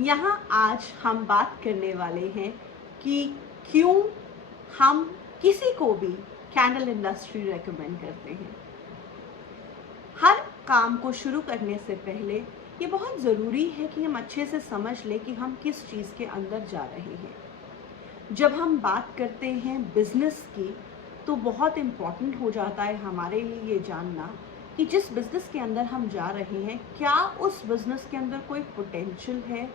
यहाँ आज हम बात करने वाले हैं कि क्यों हम किसी को भी कैंडल इंडस्ट्री रेकमेंड करते हैं। हर काम को शुरू करने से पहले ये बहुत ज़रूरी है कि हम अच्छे से समझ लें कि हम किस चीज़ के अंदर जा रहे हैं। जब हम बात करते हैं बिजनेस की, तो बहुत इम्पॉर्टेंट हो जाता है हमारे लिए ये जानना कि जिस बिज़नेस के अंदर हम जा रहे हैं, क्या उस बिज़नेस के अंदर कोई पोटेंशियल है,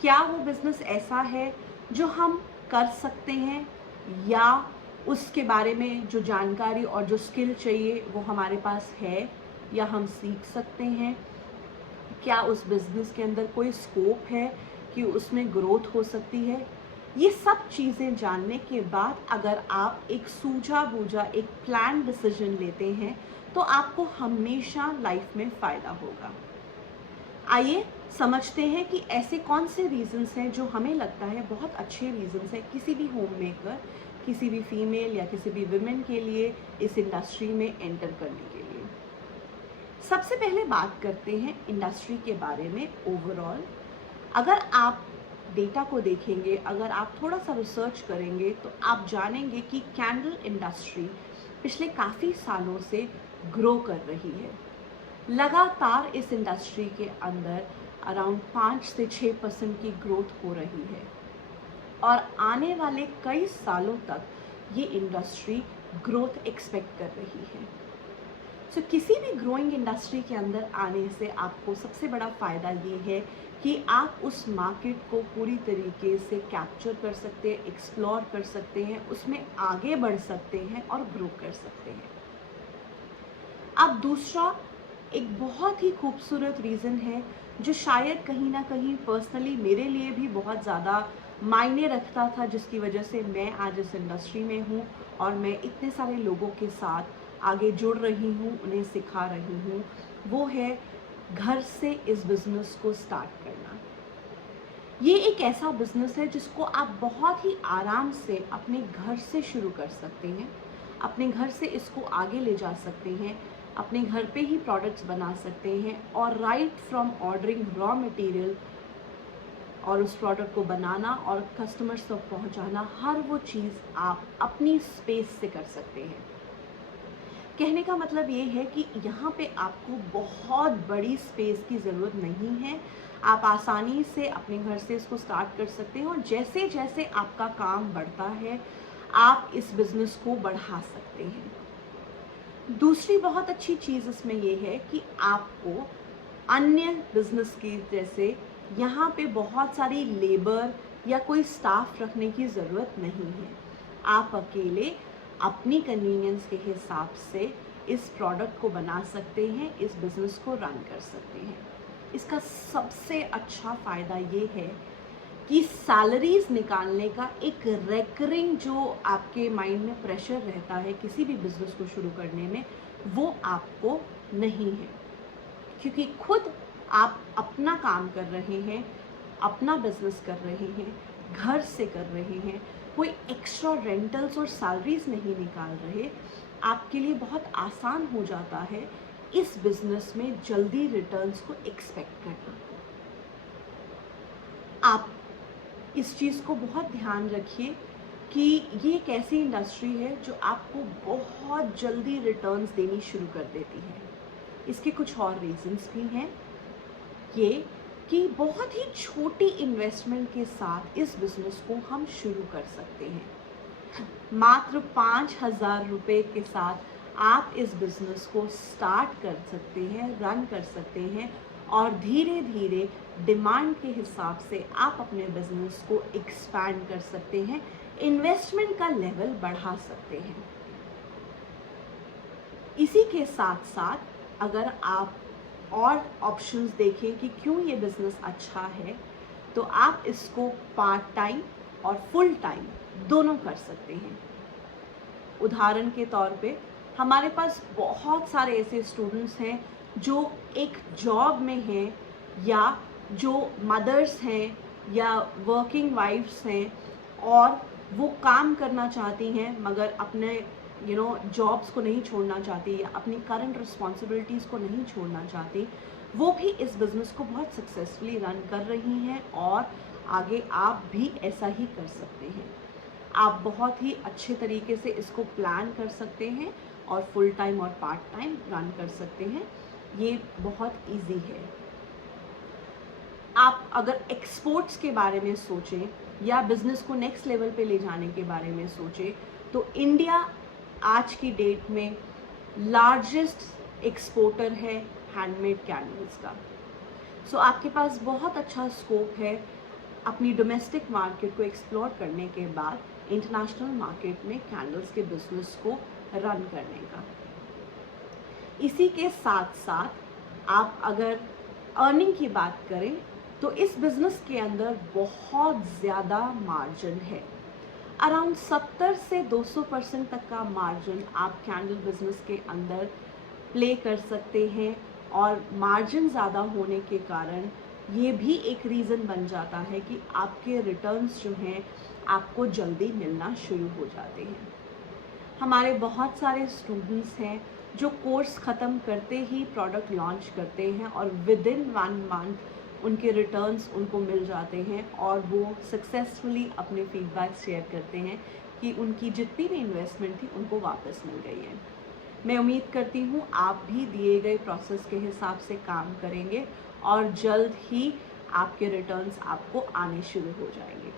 क्या वो बिज़नेस ऐसा है जो हम कर सकते हैं, या उसके बारे में जो जानकारी और जो स्किल चाहिए वो हमारे पास है या हम सीख सकते हैं। क्या उस बिज़नेस के अंदर कोई स्कोप है कि उसमें ग्रोथ हो सकती है। ये सब चीज़ें जानने के बाद अगर आप एक सूझा बूझा एक प्लान डिसीजन लेते हैं तो आपको हमेशा लाइफ में फ़ायदा होगा। आइए समझते हैं कि ऐसे कौन से रीज़न्स हैं जो हमें लगता है बहुत अच्छे रीज़न्स हैं किसी भी होम मेकर, किसी भी फीमेल या किसी भी विमेन के लिए इस इंडस्ट्री में एंटर करने के लिए। सबसे पहले बात करते हैं इंडस्ट्री के बारे में ओवरऑल। अगर आप डेटा को देखेंगे, अगर आप थोड़ा सा रिसर्च करेंगे तो आप जानेंगे कि कैंडल इंडस्ट्री पिछले काफ़ी सालों से ग्रो कर रही है। लगातार इस इंडस्ट्री के अंदर अराउंड 5 से 6% की ग्रोथ हो रही है और आने वाले कई सालों तक ये इंडस्ट्री ग्रोथ एक्सपेक्ट कर रही है। सो किसी भी ग्रोइंग इंडस्ट्री के अंदर आने से आपको सबसे बड़ा फ़ायदा ये है कि आप उस मार्केट को पूरी तरीके से कैप्चर कर सकते हैं, एक्सप्लोर कर सकते हैं, उसमें आगे बढ़ सकते हैं और ग्रो कर सकते हैं। अब दूसरा एक बहुत ही खूबसूरत रीज़न है जो शायद कहीं ना कहीं पर्सनली मेरे लिए भी बहुत ज़्यादा मायने रखता था, जिसकी वजह से मैं आज इस इंडस्ट्री में हूँ और मैं इतने सारे लोगों के साथ आगे जुड़ रही हूँ, उन्हें सिखा रही हूँ। वो है घर से इस बिज़नेस को स्टार्ट करना। ये एक ऐसा बिज़नेस है जिसको आप बहुत ही आराम से अपने घर से शुरू कर सकते हैं, अपने घर से इसको आगे ले जा सकते हैं, अपने घर पे ही प्रोडक्ट्स बना सकते हैं और right from ordering raw material और उस प्रोडक्ट को बनाना और कस्टमर्स तक पहुंचाना, हर वो चीज़ आप अपनी स्पेस से कर सकते हैं। कहने का मतलब ये है कि यहाँ पे आपको बहुत बड़ी स्पेस की ज़रूरत नहीं है। आप आसानी से अपने घर से इसको स्टार्ट कर सकते हैं और जैसे जैसे आपका काम बढ़ता है आप इस बिज़नेस को बढ़ा सकते हैं। दूसरी बहुत अच्छी चीज़ इसमें ये है कि आपको अन्य बिज़नेस की जैसे यहाँ पे बहुत सारी लेबर या कोई स्टाफ रखने की ज़रूरत नहीं है। आप अकेले अपनी कन्वीनियंस के हिसाब से इस प्रोडक्ट को बना सकते हैं, इस बिज़नेस को रन कर सकते हैं। इसका सबसे अच्छा फ़ायदा ये है कि सैलरीज निकालने का एक रेकरिंग जो आपके माइंड में प्रेशर रहता है किसी भी बिज़नेस को शुरू करने में, वो आपको नहीं है, क्योंकि खुद आप अपना काम कर रहे हैं, अपना बिज़नेस कर रहे हैं, घर से कर रहे हैं, कोई एक्स्ट्रा रेंटल्स और सैलरीज नहीं निकाल रहे। आपके लिए बहुत आसान हो जाता है इस बिज़नेस में जल्दी रिटर्न्स को एक्सपेक्ट करना। आप इस चीज़ को बहुत ध्यान रखिए कि ये एक ऐसी इंडस्ट्री है जो आपको बहुत जल्दी रिटर्न्स देनी शुरू कर देती है। इसके कुछ और रीजंस भी हैं, ये कि बहुत ही छोटी इन्वेस्टमेंट के साथ इस बिज़नेस को हम शुरू कर सकते हैं। मात्र 5,000 रुपये के साथ आप इस बिज़नेस को स्टार्ट कर सकते हैं, रन कर सकते हैं और धीरे धीरे डिमांड के हिसाब से आप अपने बिज़नेस को एक्सपैंड कर सकते हैं, इन्वेस्टमेंट का लेवल बढ़ा सकते हैं। इसी के साथ साथ अगर आप और ऑप्शंस देखें कि क्यों ये बिज़नेस अच्छा है, तो आप इसको पार्ट टाइम और फुल टाइम दोनों कर सकते हैं। उदाहरण के तौर पे हमारे पास बहुत सारे ऐसे स्टूडेंट्स हैं जो एक जॉब में हैं या जो मदर्स हैं या वर्किंग वाइफ्स हैं और वो काम करना चाहती हैं मगर अपने जॉब्स को नहीं छोड़ना चाहती या अपनी करंट रिस्पॉन्सिबिलिटीज़ को नहीं छोड़ना चाहती, वो भी इस बिज़नेस को बहुत सक्सेसफुली रन कर रही हैं और आगे आप भी ऐसा ही कर सकते हैं। आप बहुत ही अच्छे तरीके से इसको प्लान कर सकते हैं और फुल टाइम और पार्ट टाइम रन कर सकते हैं। ये बहुत इजी है। आप अगर एक्सपोर्ट्स के बारे में सोचें या बिज़नेस को नेक्स्ट लेवल पे ले जाने के बारे में सोचें, तो इंडिया आज की डेट में लार्जेस्ट एक्सपोर्टर है हैंडमेड कैंडल्स का। सो आपके पास बहुत अच्छा स्कोप है अपनी डोमेस्टिक मार्केट को एक्सप्लोर करने के बाद इंटरनेशनल मार्केट में कैंडल्स के बिजनेस को रन करने का। इसी के साथ साथ आप अगर अर्निंग की बात करें तो इस बिज़नेस के अंदर बहुत ज़्यादा मार्जिन है। अराउंड 70 से 200% तक का मार्जिन आप कैंडल बिज़नेस के अंदर प्ले कर सकते हैं और मार्जिन ज़्यादा होने के कारण ये भी एक रीज़न बन जाता है कि आपके रिटर्न्स जो हैं आपको जल्दी मिलना शुरू हो जाते हैं। हमारे बहुत सारे स्टूडेंट्स हैं जो कोर्स ख़त्म करते ही प्रोडक्ट लॉन्च करते हैं और विद इन 1 मंथ उनके रिटर्न्स उनको मिल जाते हैं और वो सक्सेसफुली अपने फीडबैक शेयर करते हैं कि उनकी जितनी भी इन्वेस्टमेंट थी उनको वापस मिल गई है। मैं उम्मीद करती हूँ आप भी दिए गए प्रोसेस के हिसाब से काम करेंगे और जल्द ही आपके रिटर्न्स आपको आने शुरू हो जाएंगे।